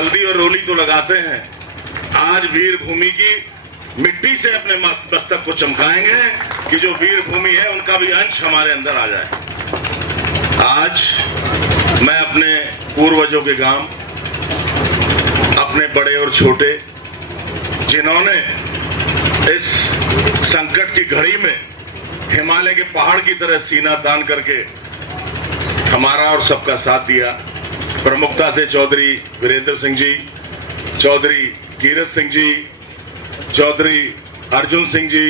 हल्दी और रोली तो लगाते हैं, आज वीर भूमि की मिट्टी से अपने मस्तक को चमकाएंगे कि जो वीर भूमि है उनका भी अंश हमारे अंदर आ जाए। आज मैं अपने पूर्वजों के गांव, अपने बड़े और छोटे, जिन्होंने इस संकट की घड़ी में हिमालय के पहाड़ की तरह सीना तान करके हमारा और सबका साथ दिया, प्रमुखता से चौधरी वीरेंद्र सिंह जी, चौधरी कीरत सिंह जी, चौधरी अर्जुन सिंह जी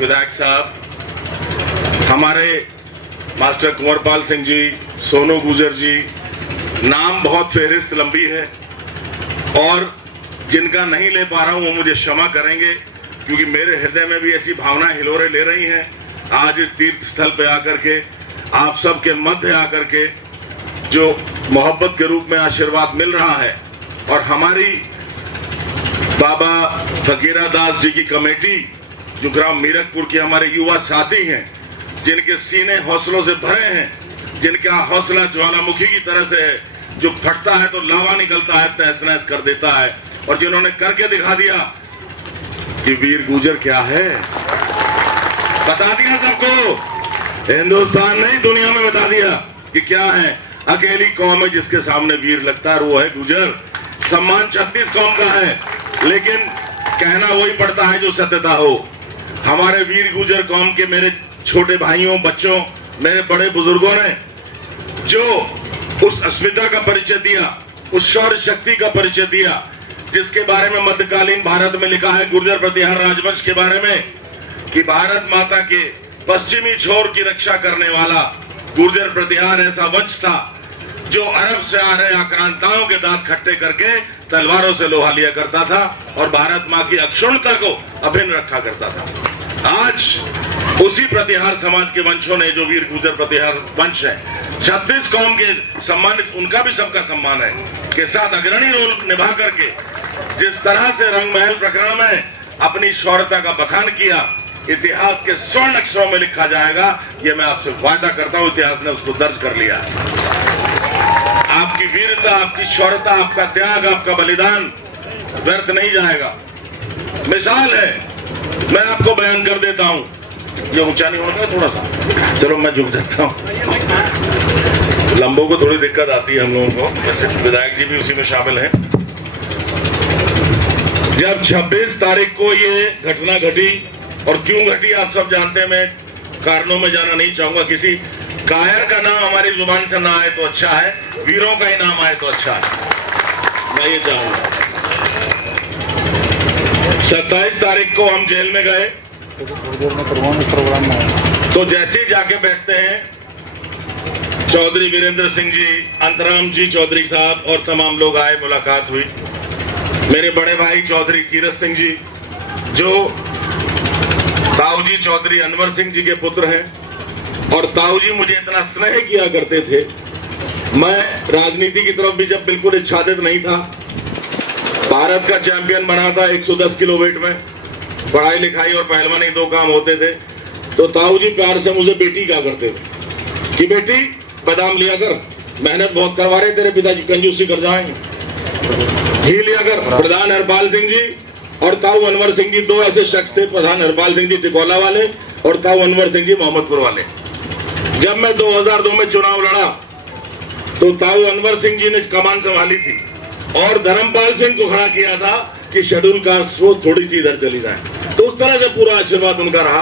विधायक साहब, हमारे मास्टर कुंवरपाल सिंह जी, सोनू गुजर जी, नाम बहुत फेहरिस्त लंबी है और जिनका नहीं ले पा रहा हूं वो मुझे क्षमा करेंगे, क्योंकि मेरे हृदय में भी ऐसी भावना हिलोरे ले रही हैं। आज इस तीर्थ स्थल पे आकर के आप सबके मध्य आकर के जो मोहब्बत के रूप में आशीर्वाद मिल रहा है, और हमारी बाबा फकीरा दास जी की कमेटी जो ग्राम मीरकपुर के हमारे युवा साथी हैं, जिनके सीने हौसलों से भरे हैं, जिनका हौसला ज्वालामुखी की तरह से है, जो फटता है तो लावा निकलता है, तहस नहस कर देता है, और जिन्होंने करके दिखा दिया कि वीर गुर्जर क्या है, बता दिया सबको, हिंदुस्तान नहीं दुनिया में बता दिया कि क्या है। अकेली कौम है जिसके सामने वीर लगता है, वो है गुर्जर। सम्मान 36 कौम का है, लेकिन कहना वही पड़ता है जो सत्यता हो। हमारे वीर गुर्जर कौम के मेरे छोटे भाइयों, बच्चों, मेरे बड़े बुजुर्गों ने जो उस अस्मिता का परिचय दिया, उस शौर्य शक्ति का परिचय दिया, जिसके बारे में मध्यकालीन भारत में लिखा है गुर्जर प्रतिहार राजवंश के बारे में, कि भारत माता के पश्चिमी छोर की रक्षा करने वाला गुर्जर प्रतिहार ऐसा वंश था जो अरब से आ रहे आक्रांताओं के दांत खट्टे करके तलवारों से लोहा लिया करता था और भारत मां की अक्षुण्णता को अभिन्न रखा करता था। आज उसी प्रतिहार समाज के वंशों ने, जो वीर गुर्जर प्रतिहार वंश है, 36 कौम के सम्मानित, उनका भी सबका सम्मान है, के साथ अग्रणी रोल निभा करके जिस तरह से रंगमहल प्रकरण में अपनी शौर्यता का बखान किया, इतिहास के स्वर्ण अक्षरों में लिखा जाएगा, ये मैं आपसे वादा करता हूं। इतिहास ने उसको दर्ज कर लिया। आपकी वीरता, आपकी शौर्यता, आपका त्याग, आपका बलिदान व्यर्थ नहीं जाएगा। मिसाल है, मैं आपको बयान कर देता हूं, ये ऊंचा नहीं होगा थोड़ा सा, चलो मैं झुक जाता हूं, लंबों को थोड़ी दिक्कत आती है हम लोगों को, वैसे विधायक जी भी उसी में शामिल हैं। जब 26 तारीख को ये घटना घटी, और क्यों घटी आप सब जानते हैं, मैं कारणों में जाना नहीं चाहूंगा। किसी कायर का नाम हमारी जुबान से ना आए तो अच्छा है, वीरों का ही नाम आए तो अच्छा है, मैं ये चाहूंगा। 27 तारीख को हम जेल में गए, तो जैसे ही जाके बैठते हैं, चौधरी वीरेंद्र सिंह जी, अंतराम जी चौधरी साहब और तमाम लोग आए, मुलाकात हुई। मेरे बड़े भाई चौधरी कीरत सिंह जी, जो ताऊ जी चौधरी अनवर सिंह जी के पुत्र हैं, और ताऊ जी मुझे इतना स्नेह किया करते थे। मैं राजनीति की तरफ भी जब बिल्कुल इच्छादित नहीं था, भारत का चैंपियन बना था 110 किलो वेट में, पढ़ाई लिखाई और पहलवानी 2 काम होते थे, तो ताऊ जी प्यार से मुझे बेटी कहा करते थे कि बेटी बादाम लिया कर, मेहनत बहुत करवा रहे, तेरे पिताजी कंजूसी कर जाएंगे, घी लिया कर। प्रधान हरपाल सिंह जी और ताऊ अनवर सिंह जी 2 ऐसे शख्स थे, प्रधान हरपाल सिंह जी टिकोला वाले और ताऊ अनवर सिंह जी मोहम्मदपुर वाले। जब मैं 2002 में चुनाव लड़ा, तो ताऊ अनवर सिंह जी ने कमान संभाली थी और धर्मपाल सिंह को खड़ा किया था कि शेड्यूल कास्ट वो थोड़ी सी इधर चली जाए, तो उस तरह से पूरा आशीर्वाद उनका रहा।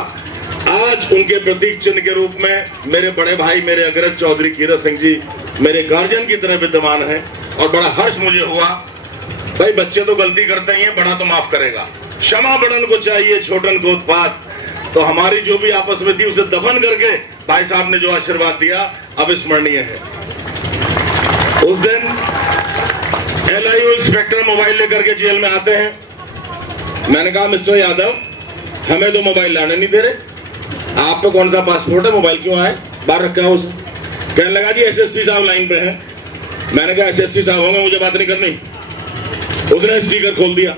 आज उनके प्रतीक चिन्ह के रूप में मेरे बड़े भाई, मेरे अग्रज चौधरी कीरत सिंह जी मेरे गार्जियन की तरह विद्यमान है, और बड़ा हर्ष मुझे हुआ। भाई बच्चे तो गलती करते ही हैं, बड़ा तो माफ करेगा, क्षमा बड़न को चाहिए छोटन को उत्पात। तो हमारी जो भी आपस में थी उसे दफन करके भाई साहब ने जो आशीर्वाद दिया अविस्मरणीय है। उस दिन LIU इंस्पेक्टर मोबाइल लेकर के जेल में आते हैं, मैंने कहा मिस्टर यादव हमें तो मोबाइल लाने नहीं दे रहे, आप पे कौन सा पासपोर्ट है, मोबाइल क्यों आए, बाहर रखा है उसे। कहने लगा जी SSP साहब लाइन पे हैं। मैंने कहा SSP साहब होंगे, मुझे बात नहीं करनी। उसने स्पीकर खोल दिया,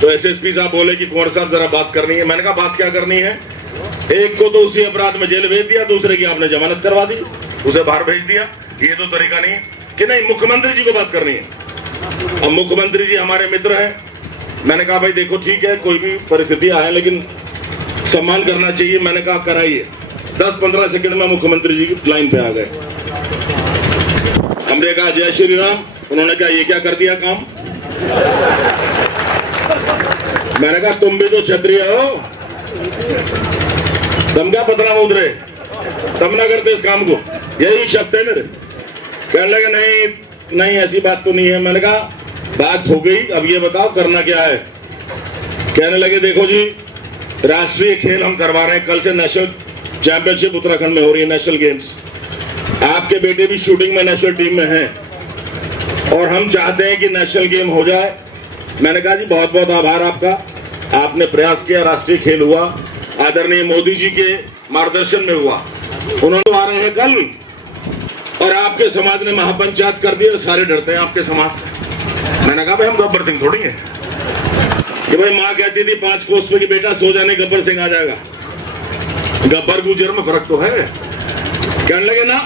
तो SSP साहब बोले कि कुंवर साहब जरा बात करनी है। मैंने कहा बात क्या करनी है, एक को तो उसी अपराध में जेल भेज दिया, दूसरे की आपने जमानत करवा दी, उसे बाहर भेज दिया, ये तो तरीका नहीं कि नहीं मुख्यमंत्री जी को बात करनी है। अब मुख्यमंत्री जी हमारे मित्र हैं, मैंने कहा भाई देखो ठीक है, कोई भी परिस्थिति आए लेकिन सम्मान करना चाहिए। मैंने कहा कराइए। 10-15 सेकंड में मुख्यमंत्री जी की लाइन पे आ गए। हमने कहा जय श्री राम। उन्होंने कहा ये क्या कर दिया काम। मैंने कहा तुम भी तो क्षत्रिय हो, तुम क्या पतला उतरे, तुम ना करते इस काम को, यही शब्द है मेरे। कहने लगे नहीं नहीं ऐसी बात तो नहीं है। मैंने कहा बात हो गई, अब ये बताओ करना क्या है। कहने लगे देखो जी, राष्ट्रीय खेल हम करवा रहे हैं, कल से नेशनल चैंपियनशिप उत्तराखंड में हो रही है, नेशनल गेम्स। आपके बेटे भी शूटिंग में नेशनल टीम में हैं और हम चाहते हैं कि नेशनल गेम हो जाए। मैंने कहा जी बहुत बहुत आभार आपका, आपने प्रयास किया, राष्ट्रीय खेल हुआ, आदरणीय मोदी जी के मार्गदर्शन में हुआ। उन्होंने आ रहे हैं कल और आपके समाज ने महापंचायत कर दी और सारे डरते हैं आपके समाज से। मैंने कहा भाई हम गब्बर सिंह थोड़ी हैं कि भाई माँ कहती थी 5 कोस पे कि बेटा सो जाने गब्बर सिंह आ जाएगा। गब्बर गुजर में फर्क तो है। कहने लगे ना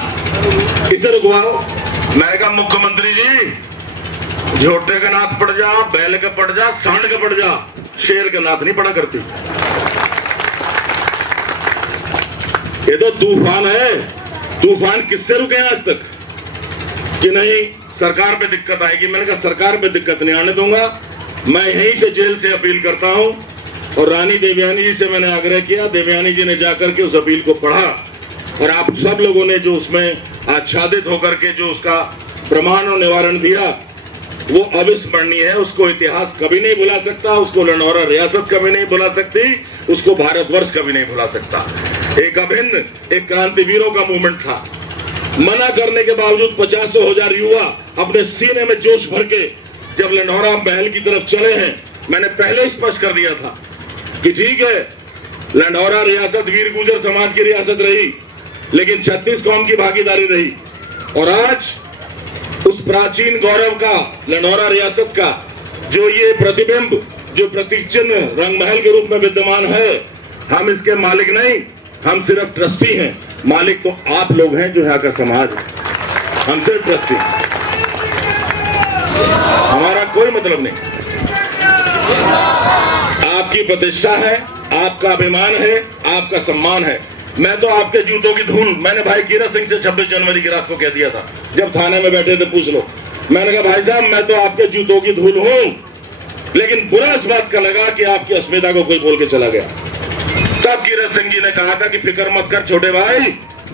इसे रुकवाओ। मैंने कहा मुख्यमंत्री जी झोटे का नाथ पड़ जा, बैल का पड़ जा, सांड का पड़ जा, शेर का नाथ नहीं पड़ा करती। ये तो तूफान है। तूफान किससे रुके आज तक कि नहीं सरकार पे दिक्कत आएगी। मैंने कहा सरकार पे दिक्कत नहीं आने दूंगा। मैं यहीं से जेल से अपील करता हूं और रानी देवयानी जी से मैंने आग्रह किया। देवयानी जी ने जाकर के उस अपील को पढ़ा और आप सब लोगों ने जो उसमें आच्छादित होकर के जो उसका प्रमाण और निवारण दिया वो अविस्मरणीय है। उसको इतिहास कभी नहीं भुला सकता, उसको लंढौरा रियासत कभी नहीं भुला सकती, उसको भारतवर्ष कभी नहीं भुला सकता। एक अभिन्न एक क्रांतिवीरों का मूवमेंट था। मना करने के बावजूद 50,000 युवा अपने सीने में जोश भर के जब लंढौरा महल की तरफ चले हैं, मैंने पहले ही स्पष्ट कर दिया था कि ठीक है लंढौरा रियासत वीर गुर्जर समाज की रियासत रही लेकिन 36 कौम की भागीदारी रही। और आज उस प्राचीन गौरव का लंढौरा रियासत का जो ये प्रतिबिंब, जो प्रतीक चिन्ह रंगमहल के रूप में विद्यमान है, हम इसके मालिक नहीं, हम सिर्फ ट्रस्टी हैं। मालिक तो आप लोग हैं जो यहाँ का समाज है, हम सिर्फ ट्रस्टी, हमारा कोई मतलब नहीं। आपकी प्रतिष्ठा है, आपका अभिमान है, आपका सम्मान है। मैं तो आपके जूतों की धूल, मैंने भाई कीरत सिंह से 26 जनवरी की रात को कह दिया था जब थाने में बैठे थे, पूछ लो। मैंने कहा भाई साहब मैं तो आपके जूतों की धूल हूं, लेकिन बुरा इस बात का लगा कि आपकी अस्मिता को कोई बोल के चला गया। तब कीरत सिंह जी ने कहा था कि फिक्र मत कर छोटे भाई,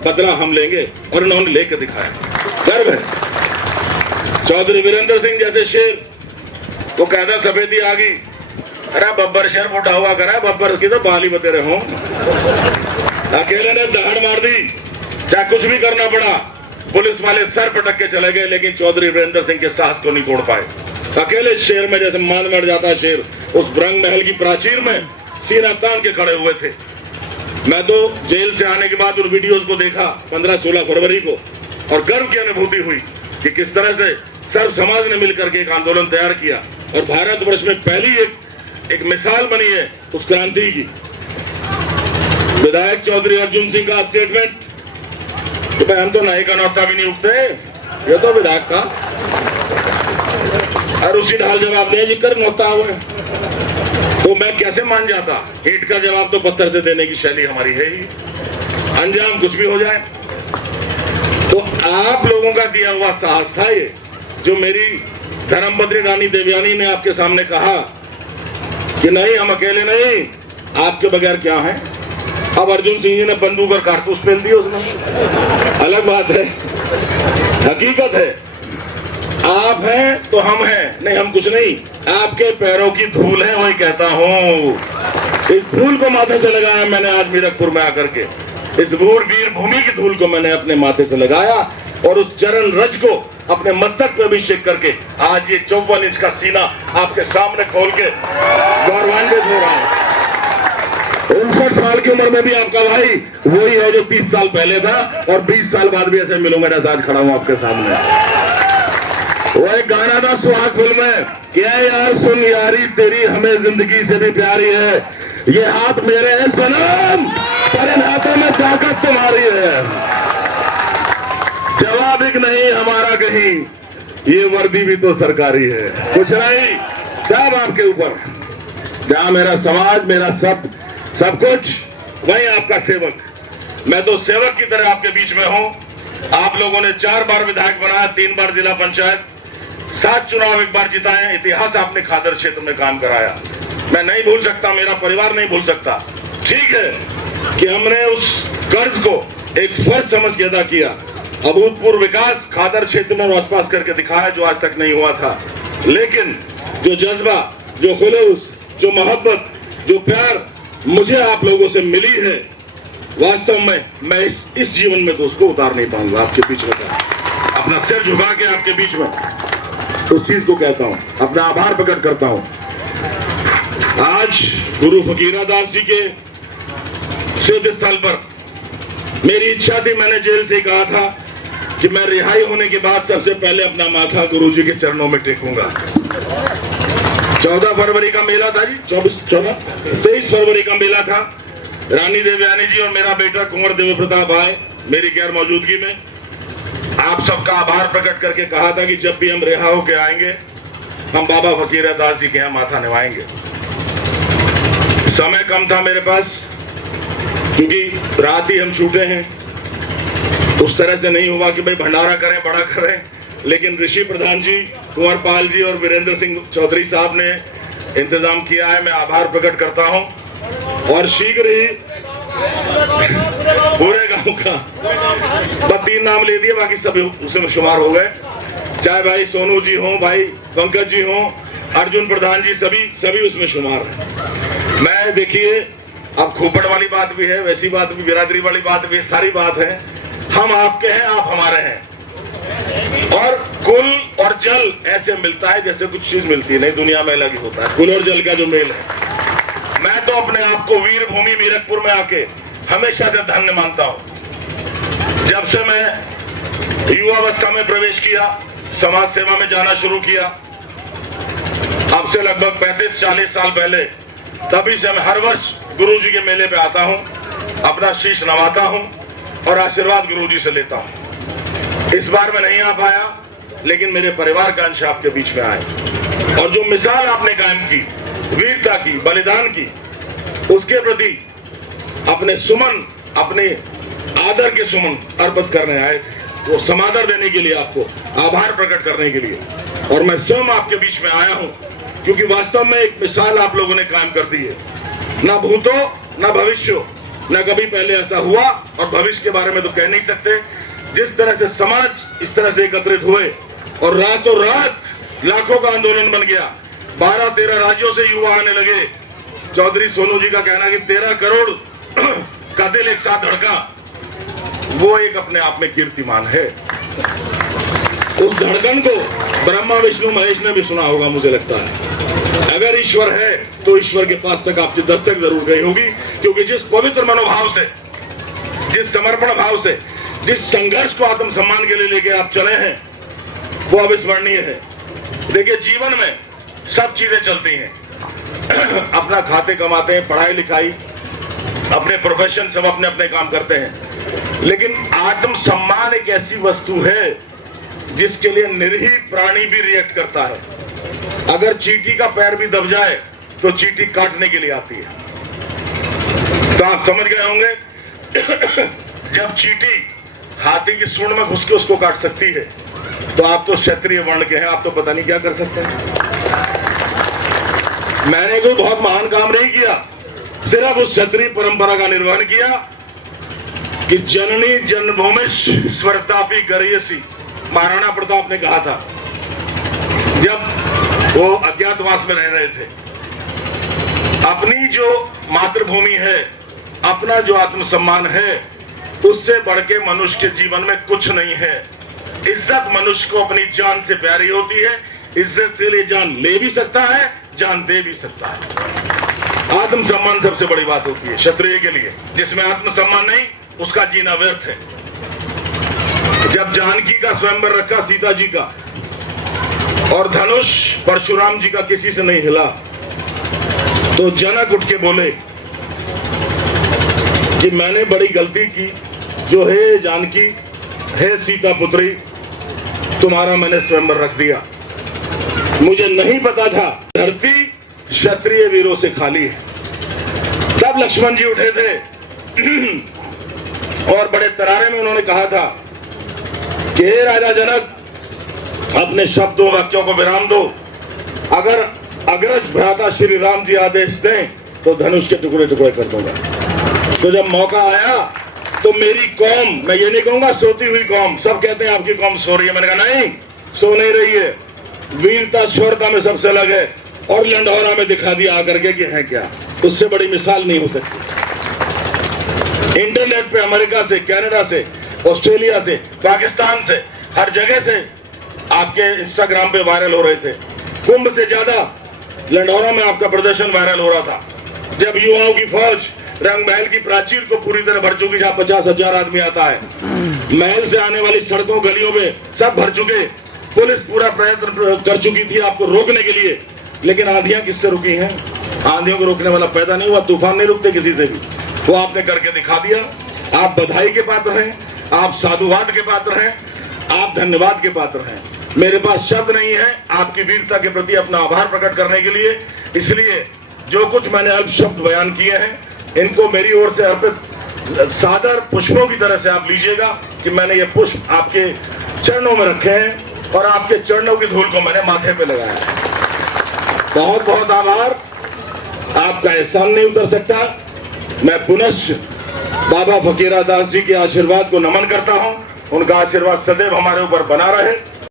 बदला हम लेंगे, और उन्होंने लेकर दिखाया। गर्व है। चौधरी वीरेंद्र सिंह जैसे शेर, वो कहता सफेदी आ गई, अरे बब्बर शेर मोटा हुआ करा, बब्बर की तो बाली बतेरे हों। अकेले ने दहाड़ मार दी, चाहे कुछ भी करना पड़ा, पुलिस वाले सर पटक के चले गए, लेकिन चौधरी वीरेंद्र सिंह के साहस को नहीं तोड़ पाए। अकेले शेर में जैसे मान मर जाता है शेर, उस ब्रंग महल की प्राचीर में सीना तान के खड़े हुए थे। मैं तो जेल से आने के बाद उन वीडियोस को देखा 15-16 फरवरी को, और गर्व की अनुभूति हुई कि किस तरह से सर्व समाज ने मिलकर के एक आंदोलन तैयार किया और भारतवर्ष में पहली एक मिसाल बनी है उस क्रांति की। विधायक चौधरी अर्जुन सिंह का स्टेटमेंट तो भाई हम तो नाई का नौता भी नहीं उठते, ये तो विधायक का, और उसी ढाल जवाब दे जिक्र नौता हुए, तो मैं कैसे मान जाता। ईंट का जवाब तो पत्थर से देने की शैली हमारी है ही, अंजाम कुछ भी हो जाए। तो आप लोगों का दिया हुआ साहस था ये, जो मेरी धर्मपत्नी रानी देवयानी ने आपके सामने कहा कि नहीं हम अकेले नहीं, आपके बगैर क्या है। अब अर्जुन सिंह जी ने बंदूक और कारतूस पहन दिए उसमें, अलग बात है, हकीकत है। आप हैं तो हम हैं, नहीं हम कुछ नहीं, आपके पैरों की धूल है, वही कहता हूं। इस धूल को माथे से लगाया मैंने आज मीरकपुर में आकर के, इस वीर भूमि की धूल को मैंने अपने माथे से लगाया और उस चरण रज को अपने मस्तक पर अभिषेक करके आज ये 54 इंच का सीना आपके सामने खोल के गौरवान्वित हो रहा हूं। 59 साल की उम्र में भी आपका भाई वही है जो 30 साल पहले था, और 20 साल बाद भी ऐसे मिलूंगा जैसा आज खड़ा हूं आपके सामने। वो एक गाना था सुहाग फिल्म में, क्या यार सुन यारी तेरी हमें जिंदगी से भी प्यारी है, ये हाथ मेरे हैं सनम पर इन हाथों में ताकत तुम्हारी है। जवाब एक नहीं हमारा कहीं, ये वर्दी भी तो सरकारी है, कुछ नहीं, सब आपके ऊपर। जहां मेरा समाज, मेरा सब कुछ, वही आपका सेवक। मैं तो सेवक की तरह आपके बीच में हूं। आप लोगों ने 4 बार विधायक बनाया, 3 बार जिला पंचायत, 7 चुनाव एक बार जिताए। इतिहास आपने खादर क्षेत्र में काम कराया। मैं नहीं भूल सकता, मेरा परिवार नहीं भूल सकता। ठीक है कि हमने उस कर्ज को एक फर्ज समझ के अदा किया। अभूतपूर्व विकास खादर क्षेत्र में आसपास करके दिखाया जो आज तक नहीं हुआ था। लेकिन जो जज्बा, जो खुलूस, जो मोहब्बत, जो प्यार मुझे आप लोगों से मिली है, वास्तव में मैं इस जीवन में तो उसको उतार नहीं पाऊंगा। आपके बीच में अपना सिर झुका के आपके बीच में उस चीज को कहता हूं, अपना आभार प्रकट करता हूं। आज गुरु फकीरादास जी के सिद्ध स्थल पर मेरी इच्छा थी, मैंने जेल से कहा था कि मैं रिहाई होने के बाद सबसे पहले अपना माथा गुरु जी के चरणों में टेकूंगा। 14 फरवरी का मेला था जी, 23 फरवरी का मेला था। रानी देवयानी जी और मेरा बेटा कुंवर देव प्रताप आए मेरी गैर मौजूदगी में। आप सबका आभार प्रकट करके कहा था कि जब भी हम रिहा होके आएंगे, हम बाबा फकीरादास जी के यहाँ माथा निभाएंगे। समय कम था मेरे पास, क्योंकि रात ही हम छूटे हैं। उस तरह से नहीं हुआ कि भाई भंडारा करें, बड़ा करें। लेकिन ऋषि प्रधान जी, कुंवर पाल जी और वीरेंद्र सिंह चौधरी साहब ने इंतजाम किया है। मैं आभार प्रकट करता हूं। और शीघ्र ही पूरे गांव का, बस 3 नाम ले दिए, बाकी सब उसमें शुमार हो गए। चाहे भाई सोनू जी हो, भाई पंकज जी हो, अर्जुन प्रधान जी, सभी उसमें शुमार है। मैं देखिए, अब खोपड़ वाली बात भी है, वैसी बात भी, बिरादरी वाली बात भी है, सारी बात है। हम आपके हैं, आप हमारे हैं। और कुल और जल ऐसे मिलता है जैसे कुछ चीज मिलती है नहीं, दुनिया में अलग ही होता है कुल और जल का जो मेल है। मैं तो अपने आप को वीर भूमि मीरकपुर में आके हमेशा से धन्य मानता हूं। जब से मैं युवावस्था में प्रवेश किया, समाज सेवा में जाना शुरू किया, अब से लगभग 35-40 साल पहले, तभी से मैं हर वर्ष गुरु जी के मेले पे आता हूं, अपना शीश नवाता हूं और आशीर्वाद गुरु जी से लेता हूं। इस बार मैं नहीं आ पाया, लेकिन मेरे परिवार का अंश आपके बीच में आए और जो मिसाल आपने कायम की, वीरता की, बलिदान की, उसके प्रति अपने सुमन, अपने आदर के सुमन अर्पित करने आए थे। वो समादर देने के लिए, आपको आभार प्रकट करने के लिए। और मैं स्वयं आपके बीच में आया हूं, क्योंकि वास्तव में एक मिसाल आप लोगों ने कायम कर दी है। ना भूतो, ना भविष्य, ना कभी पहले ऐसा हुआ, और भविष्य के बारे में तो कह नहीं सकते। जिस तरह से समाज इस तरह से एकत्रित हुए और रातों रात लाखों का आंदोलन बन गया, 12-13 राज्यों से युवा आने लगे। चौधरी सोनू जी का कहना कि 13 करोड़ का दिल एक साथ धड़का, वो एक अपने आप में कीर्तिमान है। उस धड़कन को ब्रह्मा विष्णु महेश ने भी सुना होगा, मुझे लगता है। अगर ईश्वर है तो ईश्वर के पास तक आपकी दस्तक जरूर गई होगी, क्योंकि जिस पवित्र मनोभाव से, जिस समर्पण भाव से, जिस संघर्ष को आत्मसम्मान के लिए लेके आप चले हैं, वो अविस्मरणीय है। देखिए, जीवन में सब चीजें चलती हैं। अपना खाते कमाते हैं, पढ़ाई लिखाई, अपने प्रोफेशन, सब अपने अपने काम करते हैं। लेकिन आत्मसम्मान एक ऐसी वस्तु है जिसके लिए निरीह प्राणी भी रिएक्ट करता है। अगर चींटी का पैर भी दब जाए तो चींटी काटने के लिए आती है। तो आप समझ गए होंगे, जब चींटी हाथी की सूंड में घुस के उसको काट सकती है, तो आप तो क्षत्रिय वर्ण के हैं, आप तो पता नहीं क्या कर सकते हैं। मैंने कोई बहुत महान काम नहीं किया, सिर्फ उस क्षत्रिय परंपरा का निर्वहन किया कि जननी जन्मभूमि स्वर्तापी गरियसी, महाराणा प्रताप ने कहा था जब वो अज्ञातवास में रह रहे थे। अपनी जो मातृभूमि है, अपना जो आत्मसम्मान है, उससे बढ़ के मनुष्य के जीवन में कुछ नहीं है। इज्जत मनुष्य को अपनी जान से प्यारी होती है। इज्जत के लिए जान ले भी सकता है, जान दे भी सकता है। आत्मसम्मान सबसे बड़ी बात होती है क्षत्रिय के लिए। जिसमें आत्मसम्मान नहीं, उसका जीना व्यर्थ है। जब जानकी का स्वयंवर रखा सीता जी का, और धनुष परशुराम जी का किसी से नहीं हिला, तो जनक उठ के बोले कि मैंने बड़ी गलती की, जो है जानकी है सीता पुत्री, तुम्हारा मैंने स्वयंवर रख दिया। मुझे नहीं पता था धरती क्षत्रिय वीरों से खाली है। तब लक्ष्मण जी उठे थे और बड़े तरारे में उन्होंने कहा था कि हे राजा जनक, अपने शब्दों वाक्यों को विराम दो। अगर अग्रज भ्राता श्री राम जी आदेश दें तो धनुष के टुकड़े टुकड़े कर दूंगा। तो जब मौका आया तो मेरी कौम, मैं ये नहीं कहूंगा सोती हुई कौम, सब कहते हैं आपकी कौम सो रही है, मैंने कहा नहीं, सो नहीं रही है। वीरता शौर्यता में सबसे अलग है और लंढौरा में दिखा दिया आकर के कि है क्या, उससे बड़ी मिसाल नहीं हो सकती। इंटरनेट पे अमेरिका से, कनाडा से, ऑस्ट्रेलिया से, पाकिस्तान से, हर जगह से आपके इंस्टाग्राम पे वायरल हो रहे थे। कुंभ से ज्यादा लंढौरा में आपका प्रदर्शन वायरल हो रहा था, जब युवाओं की फौज रंग महल की प्राचीर को पूरी तरह भर चुकी, जहां 50,000 आदमी आता है। महल से आने वाली सड़कों गलियों में सब भर चुके, पुलिस पूरा प्रयत्न कर चुकी थी आपको रोकने के लिए, लेकिन आंधियां किससे रुकी हैं? आंधियों को रोकने वाला पैदा नहीं हुआ, तूफान नहीं रुकते किसी से भी, वो आपने करके दिखा दिया। आप बधाई के पात्र हैं, आप साधुवाद के पात्र हैं, आप धन्यवाद के पात्र हैं। मेरे पास शब्द नहीं है आपकी वीरता के प्रति अपना आभार प्रकट करने के लिए, इसलिए जो कुछ मैंने अल्प शब्द बयान किए हैं इनको मेरी ओर से अर्पित सादर पुष्पों की तरह से आप लीजिएगा कि मैंने ये पुष्प आपके चरणों में रखे हैं और आपके चरणों की धूल को मैंने माथे पे लगाया है। बहुत बहुत आभार, आपका एहसान नहीं उतर सकता। मैं पुनश्च बाबा फकीरा दास जी के आशीर्वाद को नमन करता हूं। उनका आशीर्वाद सदैव हमारे ऊपर बना रहे।